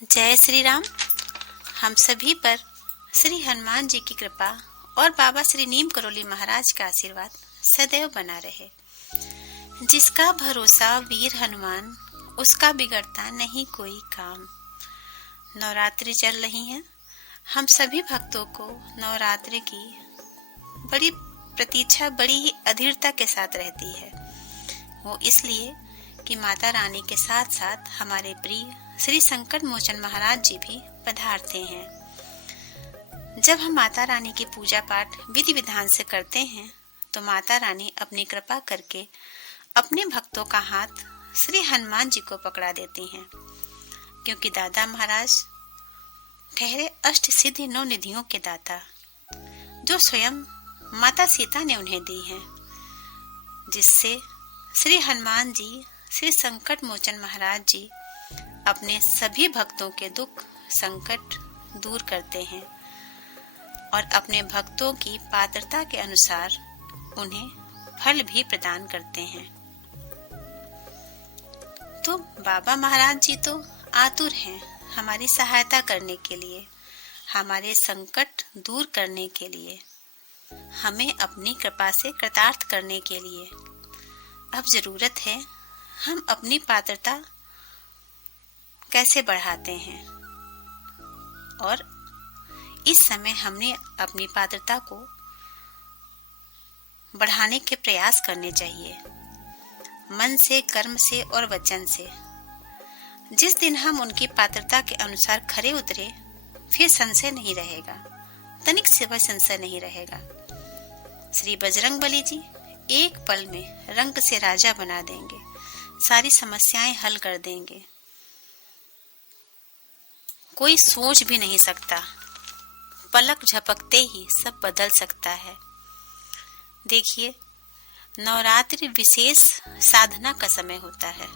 जय श्री राम। हम सभी पर श्री हनुमान जी की कृपा और बाबा श्री नीम करोली महाराज का आशीर्वाद सदैव बना रहे। जिसका भरोसा वीर हनुमान, उसका बिगड़ता नहीं कोई काम। नवरात्रि चल रही हैं। हम सभी भक्तों को नवरात्रि की बड़ी प्रतीक्षा, बड़ी ही अधीरता के साथ रहती है। वो इसलिए कि माता रानी के साथ साथ हमारे प्रिय श्री संकट मोचन महाराज जी भी पधारते हैं। जब हम माता रानी की पूजा पाठ विधि विधान से करते हैं तो माता रानी अपनी कृपा करके अपने भक्तों का हाथ श्री हनुमान जी को पकड़ा देती हैं, क्योंकि दादा महाराज ठहरे अष्ट सिद्धि नौ निधियों के दाता, जो स्वयं माता सीता ने उन्हें दी हैं, जिससे श्री हनुमान जी, श्री संकट मोचन महाराज जी अपने सभी भक्तों के दुख संकट दूर करते हैं और अपने भक्तों की पात्रता के अनुसार उन्हें फल भी प्रदान करते हैं। तो बाबा महाराज जी तो आतुर हैं हमारी सहायता करने के लिए, हमारे संकट दूर करने के लिए, हमें अपनी कृपा से कृतार्थ करने के लिए। अब जरूरत है हम अपनी पात्रता कैसे बढ़ाते हैं, और इस समय हमने अपनी पात्रता को बढ़ाने के प्रयास करने चाहिए, मन से, कर्म से और वचन से। जिस दिन हम उनकी पात्रता के अनुसार खरे उतरे, फिर संशय नहीं रहेगा, तनिक से वह संशय नहीं रहेगा। श्री बजरंगबली जी एक पल में रंग से राजा बना देंगे, सारी समस्याएं हल कर देंगे। कोई सोच भी नहीं सकता, पलक झपकते ही सब बदल सकता है। देखिए, नवरात्रि विशेष साधना का समय होता है।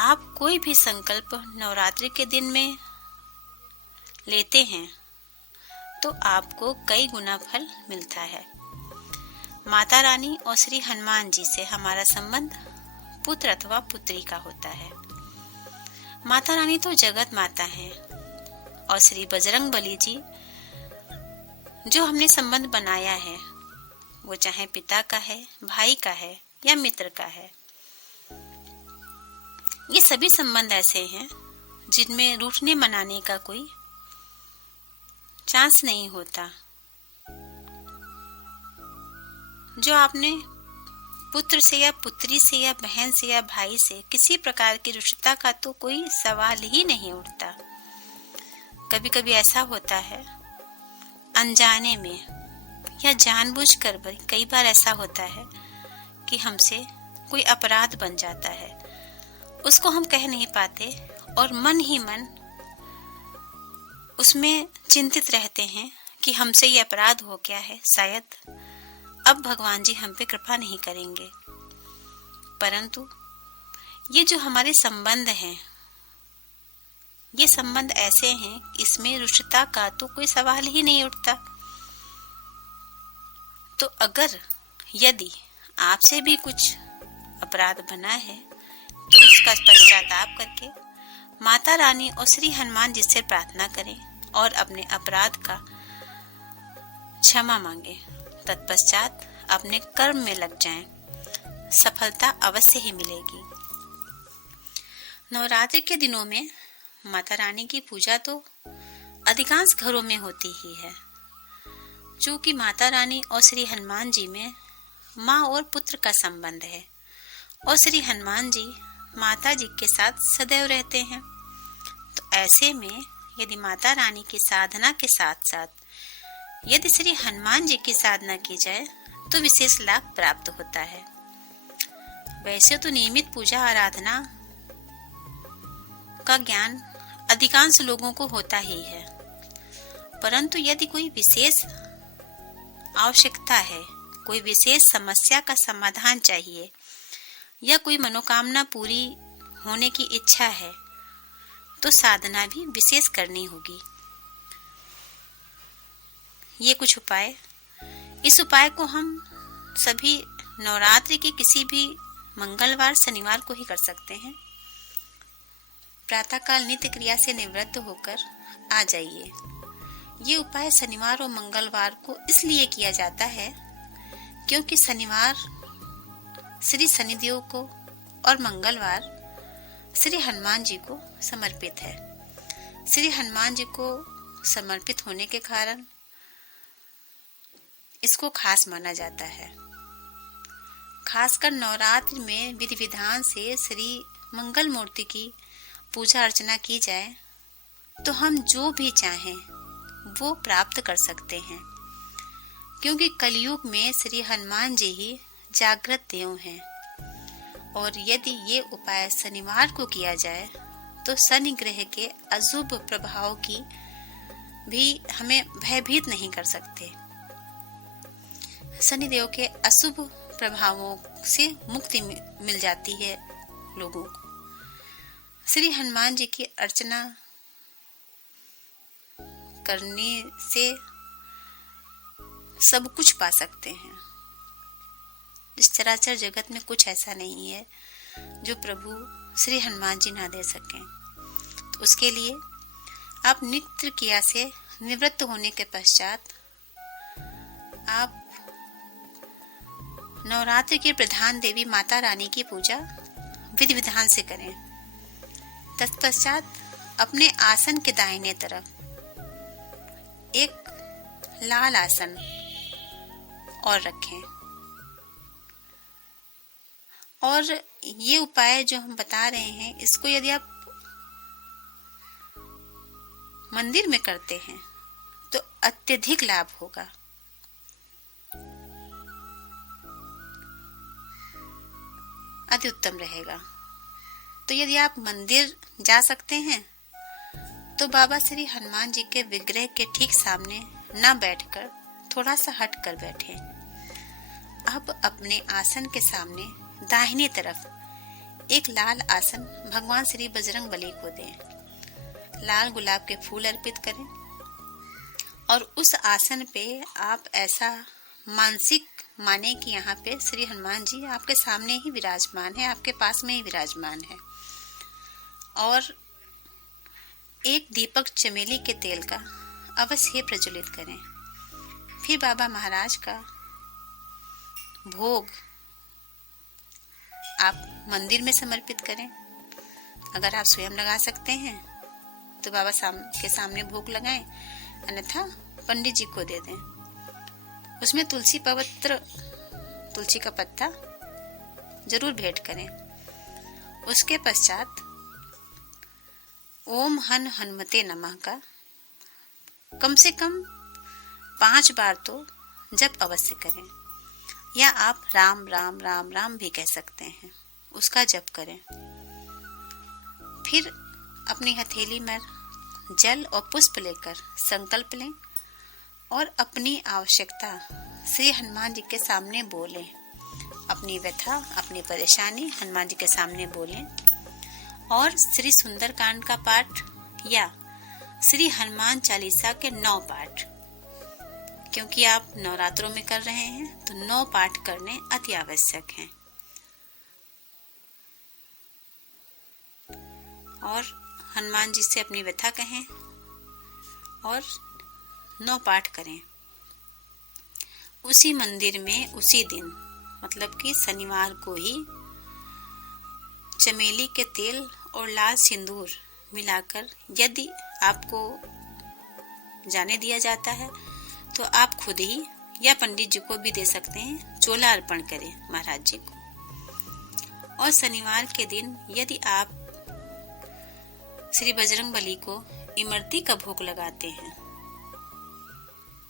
आप कोई भी संकल्प नवरात्रि के दिन में लेते हैं तो आपको कई गुना फल मिलता है। माता रानी और श्री हनुमान जी से हमारा संबंध पुत्र अथवा पुत्री का होता है। माता रानी तो जगत माता हैं और श्री बजरंगबली जी जो हमने संबंध बनाया है, वो चाहे पिता का है, भाई का है या मित्र का है। ये सभी संबंध ऐसे हैं जिनमें रूठने मनाने का कोई चांस नहीं होता। जो आपने पुत्र से या पुत्री से या बहन से या भाई से किसी प्रकार की रुष्टता का तो कोई सवाल ही नहीं उठता। कभी कभी ऐसा होता है अनजाने में या जानबूझकर भी, कई बार ऐसा होता है कि हमसे कोई अपराध बन जाता है, उसको हम कह नहीं पाते और मन ही मन उसमें चिंतित रहते हैं कि हमसे ये अपराध हो गया है, शायद अब भगवान जी हम पे कृपा नहीं करेंगे। परंतु ये जो हमारे संबंध हैं, ये संबंध ऐसे हैं, इसमें रुष्टता का तो कोई सवाल ही नहीं उठता। तो अगर यदि आपसे भी कुछ अपराध बना है तो उसका पश्चाताप करके माता रानी और श्री हनुमान जी से प्रार्थना करें और अपने अपराध का क्षमा मांगे। तत्पश्चात अपने कर्म में लग जाएं, सफलता अवश्य ही मिलेगी। नवरात्रि के दिनों में माता रानी की पूजा तो अधिकांश घरों में होती ही है। चूंकि माता रानी और श्री हनुमान जी में माँ और पुत्र का संबंध है और श्री हनुमान जी माता जी के साथ सदैव रहते हैं, तो ऐसे में यदि माता रानी की साधना के साथ साथ यदि श्री हनुमान जी की साधना की जाए तो विशेष लाभ प्राप्त होता है। वैसे तो नियमित पूजा आराधना का ज्ञान अधिकांश लोगों को होता ही है, परंतु यदि कोई विशेष आवश्यकता है, कोई विशेष समस्या का समाधान चाहिए या कोई मनोकामना पूरी होने की इच्छा है, तो साधना भी विशेष करनी होगी। ये कुछ उपाय, इस उपाय को हम सभी नवरात्रि के किसी भी मंगलवार, शनिवार को ही कर सकते हैं। प्रातःकाल नित्य क्रिया से निवृत्त होकर आ जाइए। ये उपाय शनिवार और मंगलवार को इसलिए किया जाता है क्योंकि शनिवार श्री शनिदेव को और मंगलवार श्री हनुमान जी को समर्पित है। श्री हनुमान जी को समर्पित होने के कारण इसको खास माना जाता है। खासकर नवरात्रि में विधि विधान से श्री मंगल मूर्ति की पूजा अर्चना की जाए तो हम जो भी चाहें वो प्राप्त कर सकते हैं, क्योंकि कलयुग में श्री हनुमान जी ही जागृत देव हैं। और यदि ये उपाय शनिवार को किया जाए तो शनि ग्रह के अशुभ प्रभाव की भी हमें भयभीत नहीं कर सकते। शनिदेव के अशुभ प्रभावों से मुक्ति मिल जाती है लोगों को। श्री हनुमान जी की अर्चना करने से सब कुछ पा सकते हैं। इस चराचर जगत में कुछ ऐसा नहीं है जो प्रभु श्री हनुमान जी ना दे सकें। तो उसके लिए आप नित्य क्रिया से निवृत्त होने के पश्चात आप नवरात्रि की प्रधान देवी माता रानी की पूजा विधि विधान से करें। तत्पश्चात अपने आसन के दाहिने तरफ एक लाल आसन और रखें। और ये उपाय जो हम बता रहे हैं इसको यदि आप मंदिर में करते हैं तो अत्यधिक लाभ होगा। अति उत्तम रहेगा। तो यदि आप मंदिर जा सकते हैं तो बाबा श्री हनुमान जी के विग्रह के ठीक सामने न बैठकर थोड़ा सा हट कर बैठें। अब अपने आसन के सामने दाहिनी तरफ एक लाल आसन भगवान श्री बजरंग बली को दें। लाल गुलाब के फूल अर्पित करें और उस आसन पे आप ऐसा मानसिक माने कि यहाँ पे श्री हनुमान जी आपके सामने ही विराजमान है, आपके पास में ही विराजमान है। और एक दीपक चमेली के तेल का अवश्य प्रज्वलित करें। फिर बाबा महाराज का भोग आप मंदिर में समर्पित करें। अगर आप स्वयं लगा सकते हैं तो बाबा के सामने भोग लगाएं, अन्यथा पंडित जी को दे दें। उसमें तुलसी का पत्ता जरूर भेंट करें। उसके पश्चात ओम हन हनुमते नमः का कम से कम 5 बार तो जप अवश्य करें, या आप राम राम राम राम भी कह सकते हैं, उसका जप करें। फिर अपनी हथेली में जल और पुष्प लेकर संकल्प लें और अपनी आवश्यकता श्री हनुमान जी के सामने बोलें। अपनी व्यथा, अपनी परेशानी हनुमान जी के सामने बोलें और श्री सुंदरकांड का पाठ या श्री हनुमान चालीसा के 9 पाठ, क्योंकि आप नवरात्रों में कर रहे हैं तो 9 पाठ करने अति आवश्यक हैं। और हनुमान जी से अपनी व्यथा कहें और 9 पाठ करें। उसी मंदिर में उसी दिन, मतलब कि शनिवार को ही, चमेली के तेल और लाल सिंदूर मिलाकर यदि आपको जाने दिया जाता है तो आप खुद ही या पंडित जी को भी दे सकते हैं, चोला अर्पण करें महाराज जी को। और शनिवार के दिन यदि आप श्री बजरंग बली को इमरती का भोग लगाते हैं,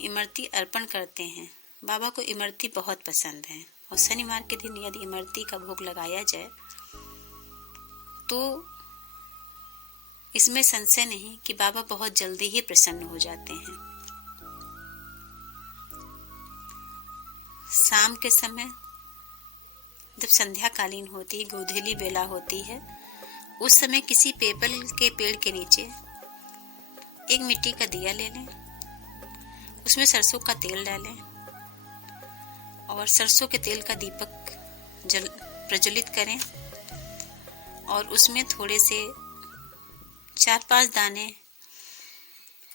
इमरती अर्पण करते हैं, बाबा को इमरती बहुत पसंद है, और शनिवार के दिन यदि इमरती का भोग लगाया जाए तो इसमें संशय नहीं कि बाबा बहुत जल्दी ही प्रसन्न हो जाते हैं। शाम के समय जब संध्या कालीन होती है, गोधूली बेला होती है, उस समय किसी पीपल के पेड़ के नीचे एक मिट्टी का दिया ले लें, उसमें सरसों का तेल डालें और सरसों के तेल का दीपक प्रज्वलित करें और उसमें थोड़े से 4-5 दाने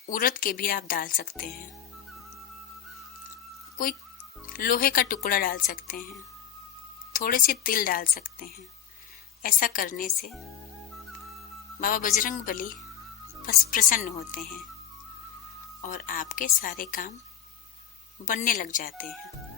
उड़द के भी आप डाल सकते हैं। कोई लोहे का टुकड़ा डाल सकते हैं, थोड़े से तिल डाल सकते हैं। ऐसा करने से बाबा बजरंग बली बस प्रसन्न होते हैं और आपके सारे काम बनने लग जाते हैं।